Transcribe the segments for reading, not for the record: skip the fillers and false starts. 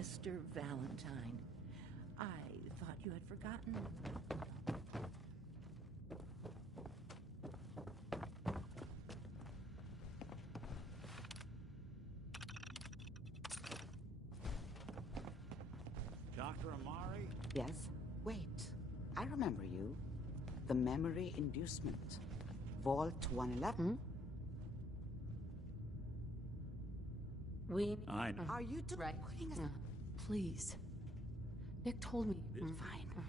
Mr. Valentine. I thought you had forgotten. Dr. Amari? Yes? Wait. I remember you. The memory inducement. Vault 111. I know. Are you Right. putting us... Please. Nick told me. Fine.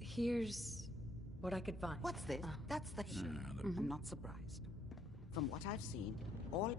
Here's what I could find. What's this? That's the... I'm not surprised. From what I've seen, all...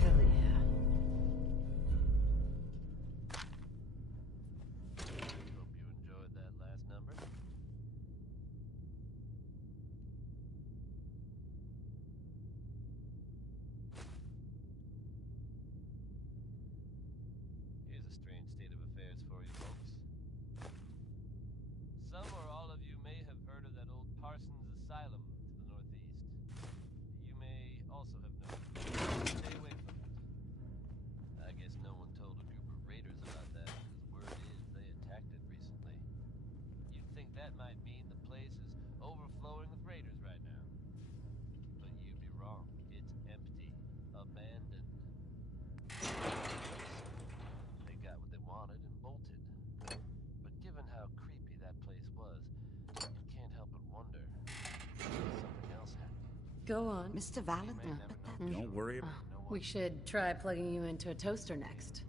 Hell yeah. Hope you enjoyed that last number. Here's a strange state of affairs for you folks. Some or all of you may have heard of that old Parsons Asylum to the northeast. You may also have known. Stay away from it. I guess no one told a group of raiders about that because word is they attacked it recently. You'd think that might mean the place is overflowing with raiders right now. But you'd be wrong. It's empty. Abandoned. They got what they wanted and bolted. But given how creepy that place was, you can't help but wonder if something else happened. Go on. Mr. Valentine, never but know. that... Don't worry about We should try plugging you into a toaster next.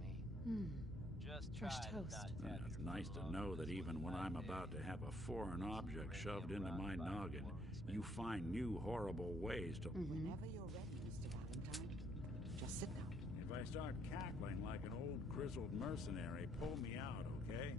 Just Fresh try to toast. not it. tap It's your nice foot to along know this that even when one I'm day. about to have a foreign object shoved into my noggin, you find new horrible ways to... Whenever you're ready, Mr. Valentine, just sit down. If I start cackling like an old grizzled mercenary, pull me out, okay?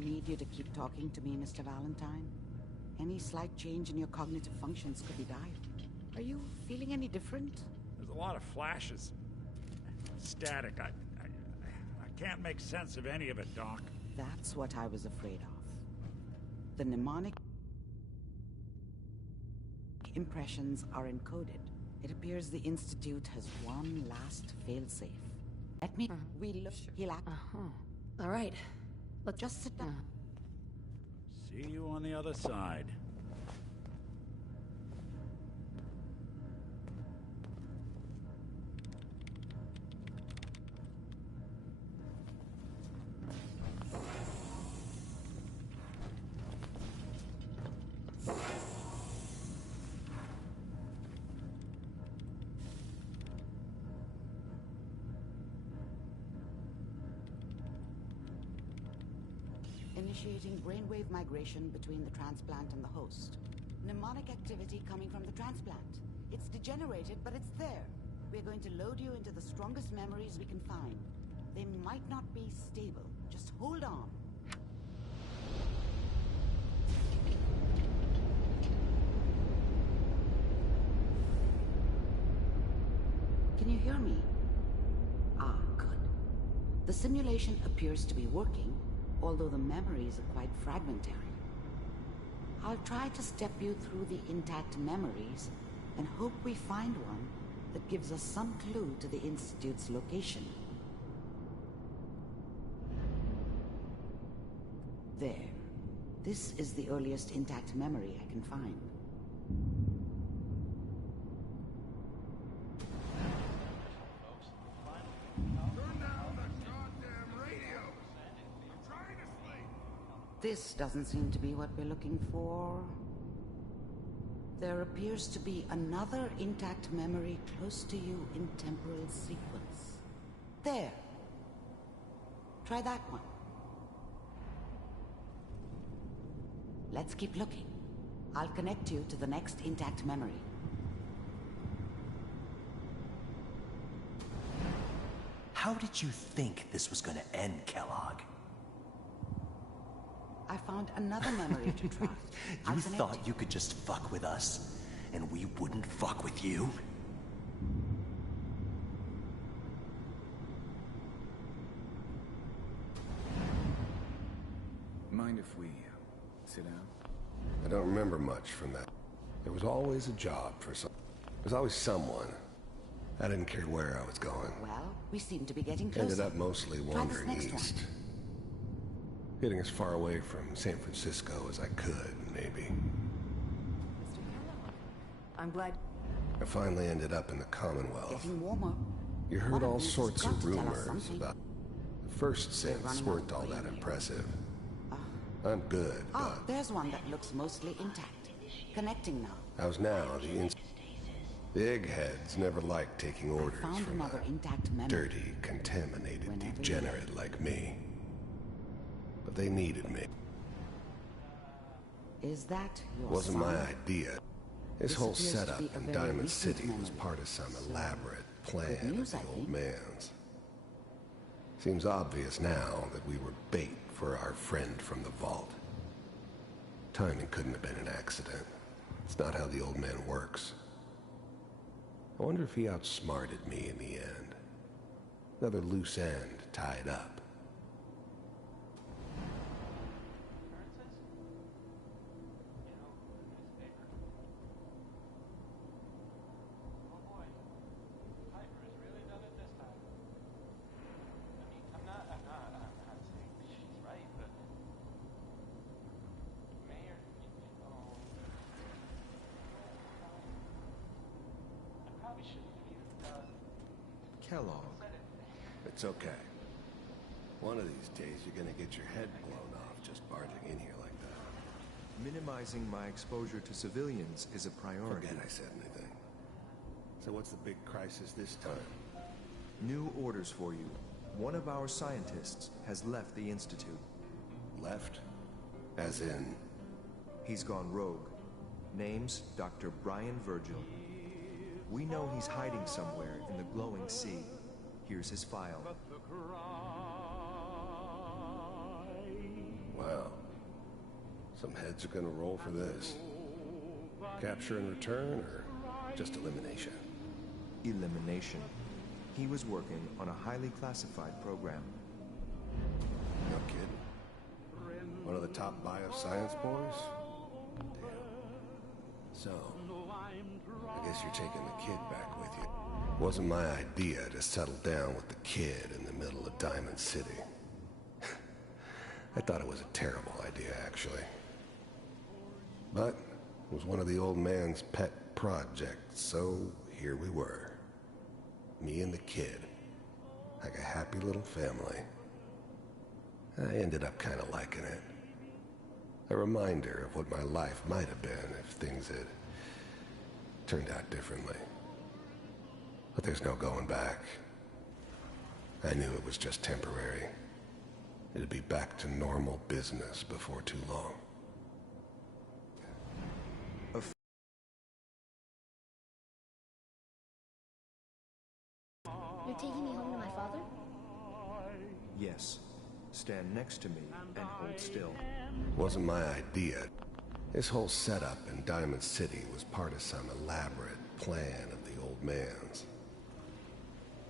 need you to keep talking to me, Mr. Valentine. Any slight change in your cognitive functions could be dire. Are you feeling any different? There's a lot of flashes. Static. I can't make sense of any of it, Doc. That's what I was afraid of. The mnemonic impressions are encoded. It appears the Institute has one last failsafe. Let me... We look... He'll act... All right. Let's Just sit down. See you on the other side. Initiating brainwave migration between the transplant and the host. Mnemonic activity coming from the transplant. It's degenerated, but it's there. We're going to load you into the strongest memories we can find. They might not be stable. Just hold on. Can you hear me? Ah, good. The simulation appears to be working, although the memories are quite fragmentary. I'll try to step you through the intact memories and hope we find one that gives us some clue to the Institute's location. There. This is the earliest intact memory I can find. This doesn't seem to be what we're looking for. There appears to be another intact memory close to you in temporal sequence. There. Try that one. Let's keep looking. I'll connect you to the next intact memory. How did you think this was gonna end, Kellogg? I found another memory to try. You thought you could just fuck with us, and we wouldn't fuck with you? Mind if we sit down? I don't remember much from that. There was always a job for some. There's always someone. I didn't care where I was going. Well, we seem to be getting closer. Ended up mostly Try this wandering next east. one. Getting as far away from San Francisco as I could, maybe. Mr. Kellogg. I'm glad. I finally ended up in the Commonwealth. Getting warmer. You heard One of all these has sorts got of to tell us rumors something. about... The first running synths out weren't of all that radio. impressive. I'm good, Ah, but there's one that looks mostly intact. Connecting now. how's now? The eggheads never liked taking orders Found from another a intact memory. dirty, contaminated Whenever degenerate like me. But they needed me. Is that your Wasn't son? my idea. This whole appears to setup be a in very Diamond recent City was memory. part of some So, elaborate plan good news, of I the old think. man's. Seems obvious now that we were bait for our friend from the vault. Timing couldn't have been an accident. It's not how the old man works. I wonder if he outsmarted me in the end. Another loose end tied up. Kellogg. It's okay. One of these days you're gonna get your head blown off just barging in here like that. Minimizing my exposure to civilians is a priority. Forget I said anything. So what's the big crisis this time? New orders for you. One of our scientists has left the Institute. Left? As in... He's gone rogue. Name's Dr. Brian Virgil. We know he's hiding somewhere in the glowing sea. Here's his file. Wow. Some heads are gonna roll for this. Capture and return, or just elimination? Elimination. He was working on a highly classified program. No kidding. One of the top bioscience boys? Damn. So, I guess you're taking the kid back with you. Wasn't my idea to settle down with the kid in the middle of Diamond City. I thought it was a terrible idea, actually. But it was one of the old man's pet projects, so here we were. Me and the kid. Like a happy little family. I ended up kind of liking it. A reminder of what my life might have been if things had turned out differently. But there's no going back. I knew it was just temporary. It'd be back to normal business before too long. You're taking me home to my father? Yes. Stand next to me and hold still. Wasn't my idea. This whole setup in Diamond City was part of some elaborate plan of the old man's.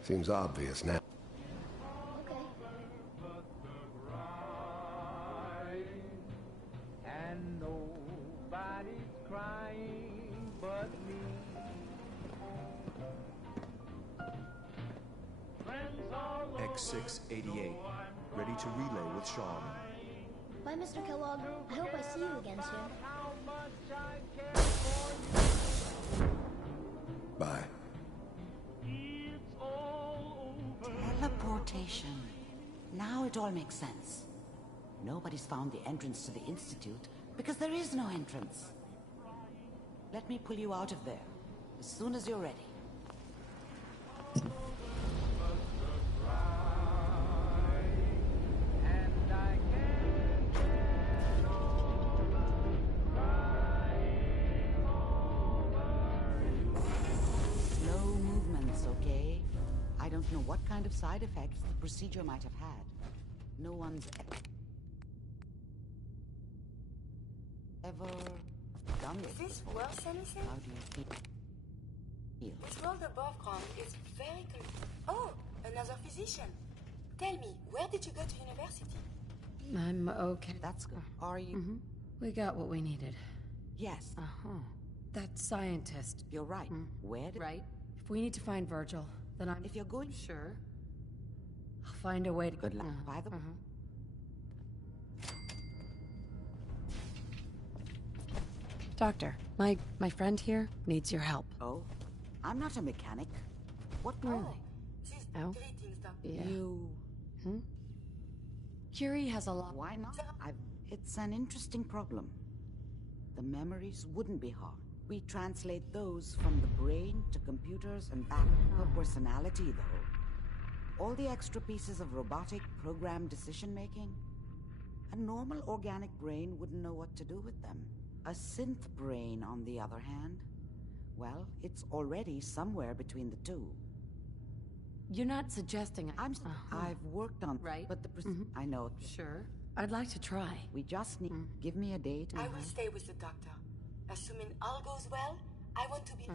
Seems obvious now. Okay. And nobody's crying but me. X688. Ready to relay with Sean. Bye, Mr. Kellogg. I hope I see you again soon. Bye. Teleportation. Now it all makes sense. Nobody's found the entrance to the Institute because there is no entrance. Let me pull you out of there as soon as you're ready. Slow movements, okay? I don't know what kind of side effects the procedure might have had. No one's ever done Is this this before. worse anything? How do you feel? This world above ground is very Oh, another physician. Tell me, where did you go to university? I'm okay. That's good. Are you? We got what we needed. Yes. That scientist. You're right. Where did... Right? If we need to find Virgil, then I'm... If you're going... Sure. I'll find a way to... Good luck. By the way... Doctor, my friend here needs your help. Oh? I'm not a mechanic. What really? She's Oh? greetings, Doctor. Yeah. You... Curie has a lot... Why not? It's an interesting problem. The memories wouldn't be hard. We translate those from the brain to computers and back. Her personality, though. All the extra pieces of robotic programmed decision-making. A normal organic brain wouldn't know what to do with them. A synth brain, on the other hand, well, it's already somewhere between the two. You're not suggesting... I've worked on... Right. But the... I know. Sure. I'd like to try. We just need... Give me a date. I will stay with the doctor. Assuming all goes well, I want to be...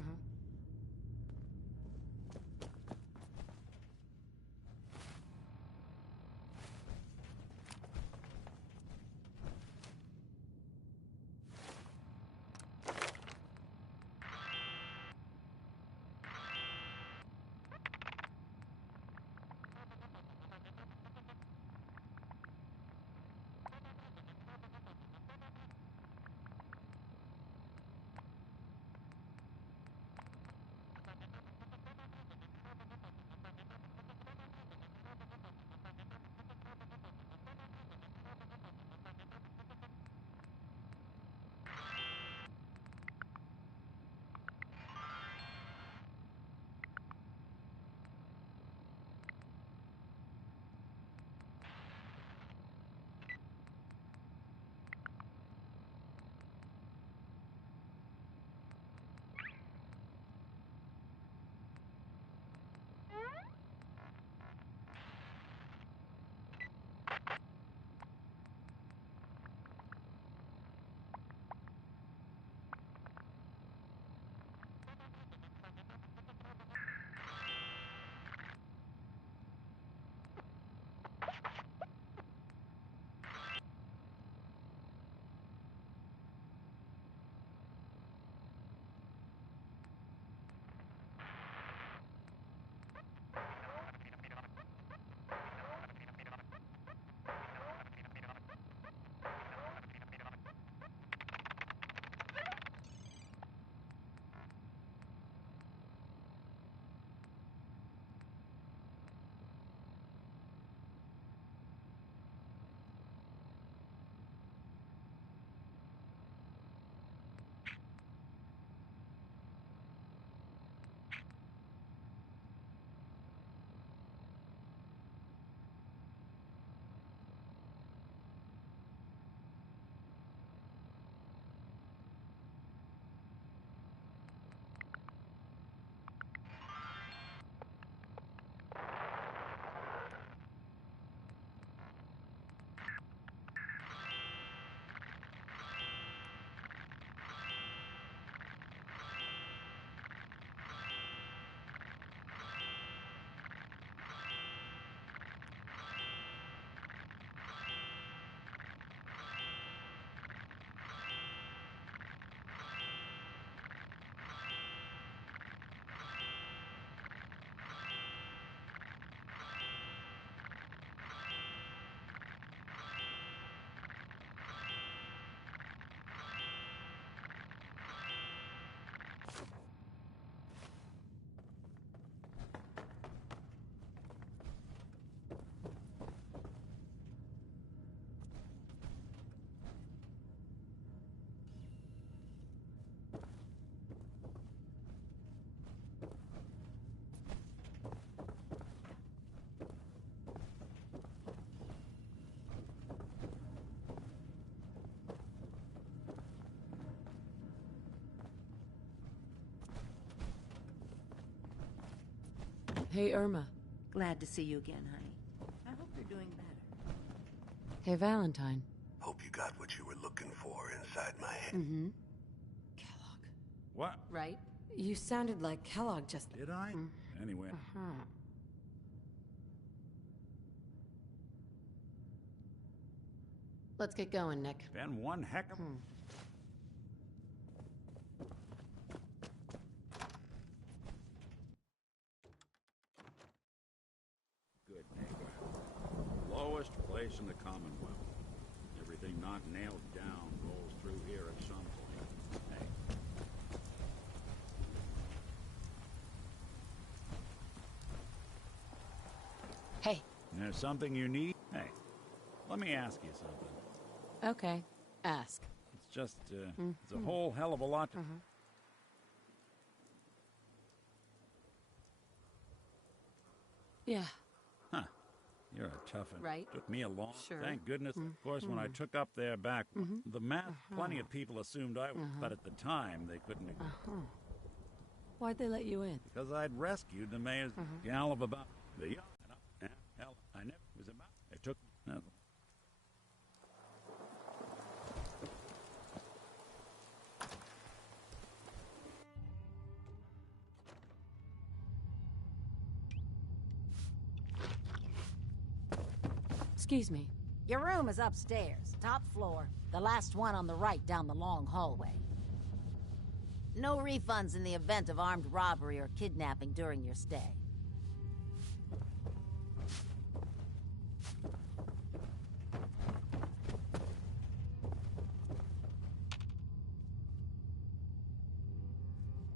Hey, Irma. Glad to see you again, honey. I hope you're doing better. Hey, Valentine. Hope you got what you were looking for inside my head. Mm-hmm. Kellogg. What? Right? You sounded like Kellogg just... Did I? Anyway. Let's get going, Nick. Been one heck of... Good neighbor. Lowest place in the Commonwealth. Everything not nailed down rolls through here at some point. Hey. Hey. There's something you need? Hey, let me ask you something. Okay. Ask. It's just, it's a whole hell of a lot to... Yeah. Huh. You're a toughin'. Right. Took me a long... Sure. Thank goodness. Of course, when I took up there back... The math, plenty of people assumed I was... But at the time, they couldn't... Why'd they let you in? Because I'd rescued the mayor's gal of about... The young... Hell, I never was about... It took... Excuse me. Your room is upstairs, top floor. The last one on the right down the long hallway. No refunds in the event of armed robbery or kidnapping during your stay.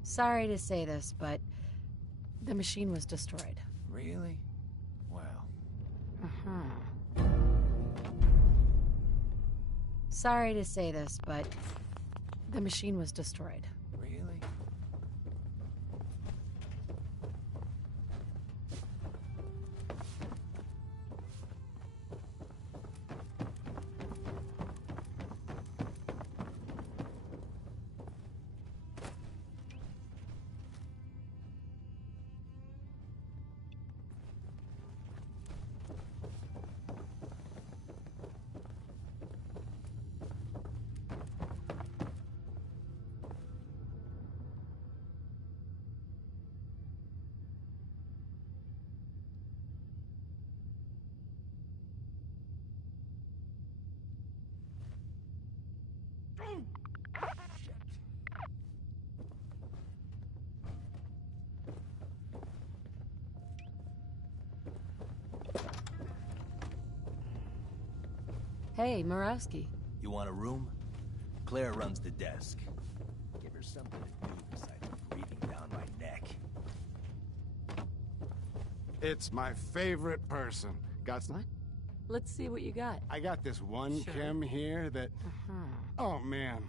Sorry to say this, but the machine was destroyed. Really? Well. Sorry to say this, but the machine was destroyed. Really? Hey, Murawski. You want a room? Claire runs the desk. Give her something to do besides breathing down my neck. It's my favorite person. Got some? What? Let's see what you got. I got this one chem here that... Oh, man.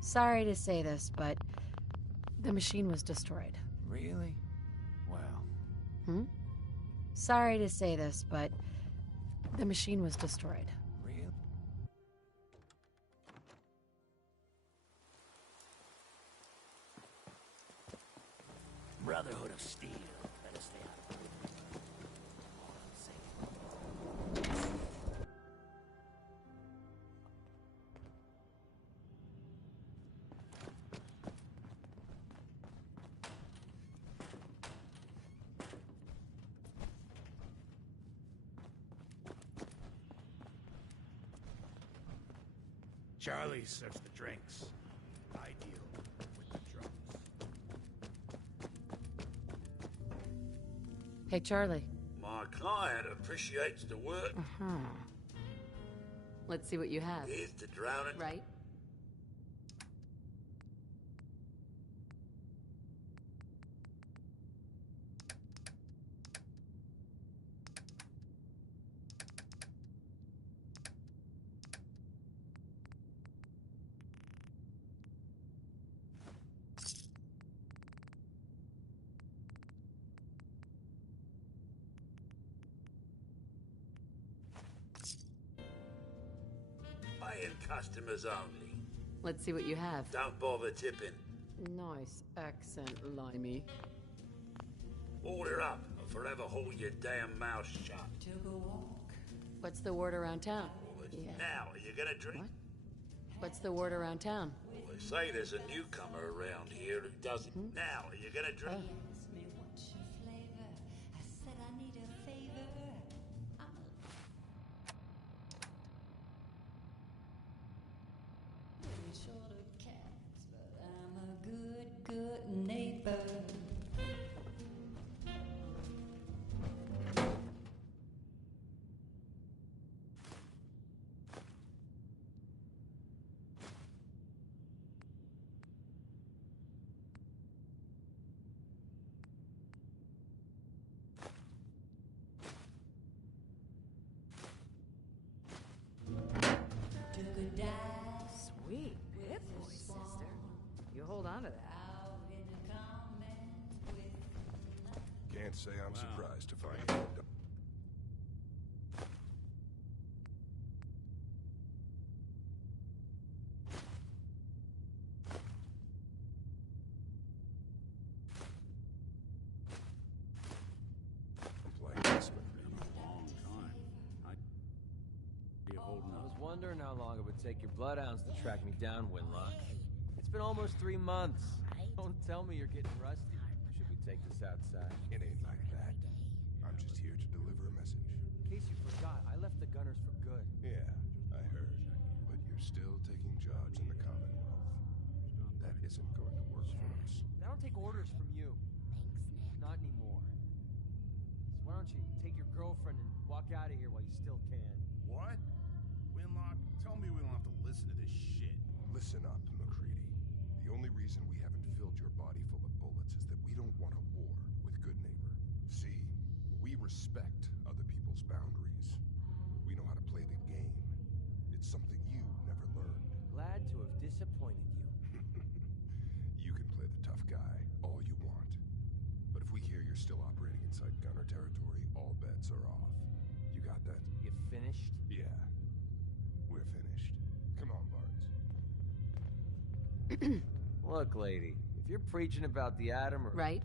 Sorry to say this, but the machine was destroyed. Really? Well. Sorry to say this, but the machine was destroyed. Really? Brotherhood of Steel. Better stay out of it. Charlie serves the drinks. Hey, Charlie. My client appreciates the work. Let's see what you have. Here's to drowning. Right? Paying customers only. Let's see what you have. Don't bother tipping. Nice accent, Limey. Order up or forever hold your damn mouth shut. What's the word around town? Now, are you gonna drink? What? What's the word around town? They say there's a newcomer around here who doesn't. Now, are you gonna drink? Sweet. Good boy, sister. You hold on to that. Can't say I'm surprised to find you. I was wondering how long it would take your bloodhounds to track me down, Winlock. It's been almost 3 months. Don't tell me you're getting rusty. Should we take this outside? It ain't like that. I'm just here to deliver a message. In case you forgot, I left the Gunners for good. Yeah, I heard. But you're still taking jobs in the Commonwealth. That isn't going to work for us. I don't take orders from you. Not anymore. So why don't you take your girlfriend and walk out of here while you still can? What? Winlock, tell me we don't have to listen to this shit. Listen up, McCready. The only reason we haven't filled your body full of bullets is that we don't want a war with Good Neighbor. See, we respect other people's boundaries. We know how to play the game. It's something you never learned. Glad to have disappointed you. You can play the tough guy all you want. But if we hear you're still operating inside Gunner territory, all bets are off. You got that? You finished? Yeah. We're finished. Come on, Barnes. Look, lady, if you're preaching about the atom or... Right?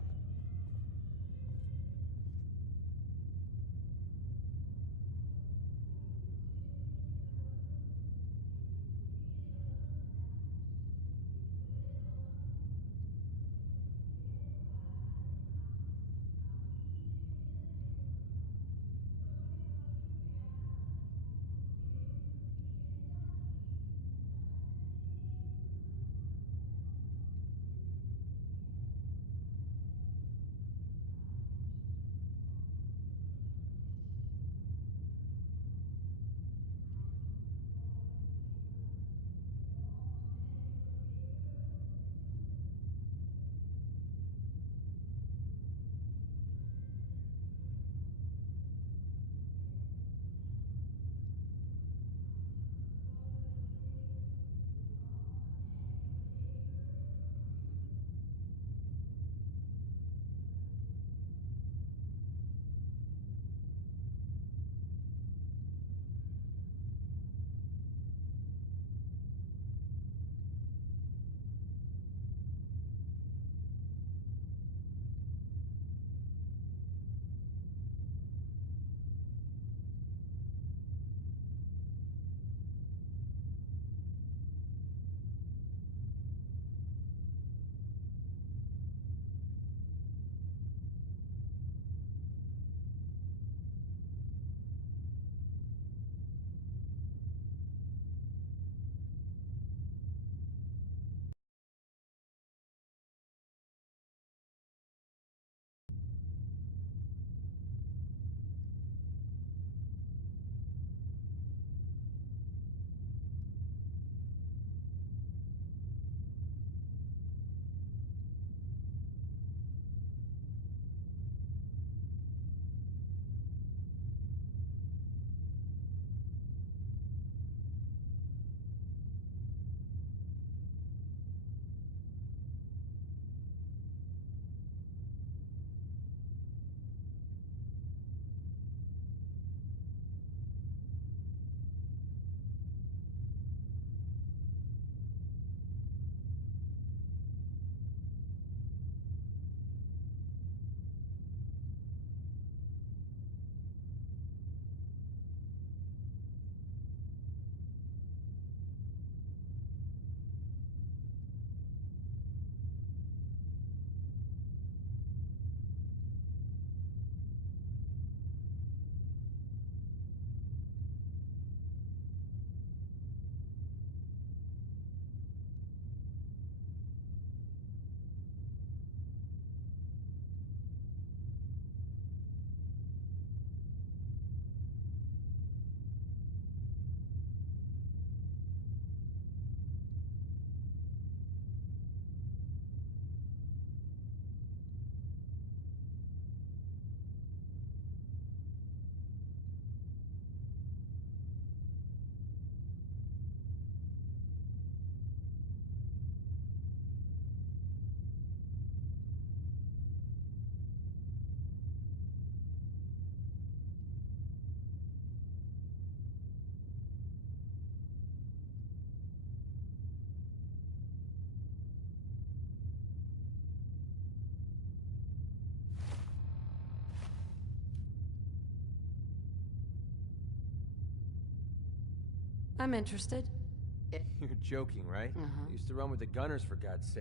I'm interested. You're joking, right? Uh-huh. I used to run with the gunners, for God's sake.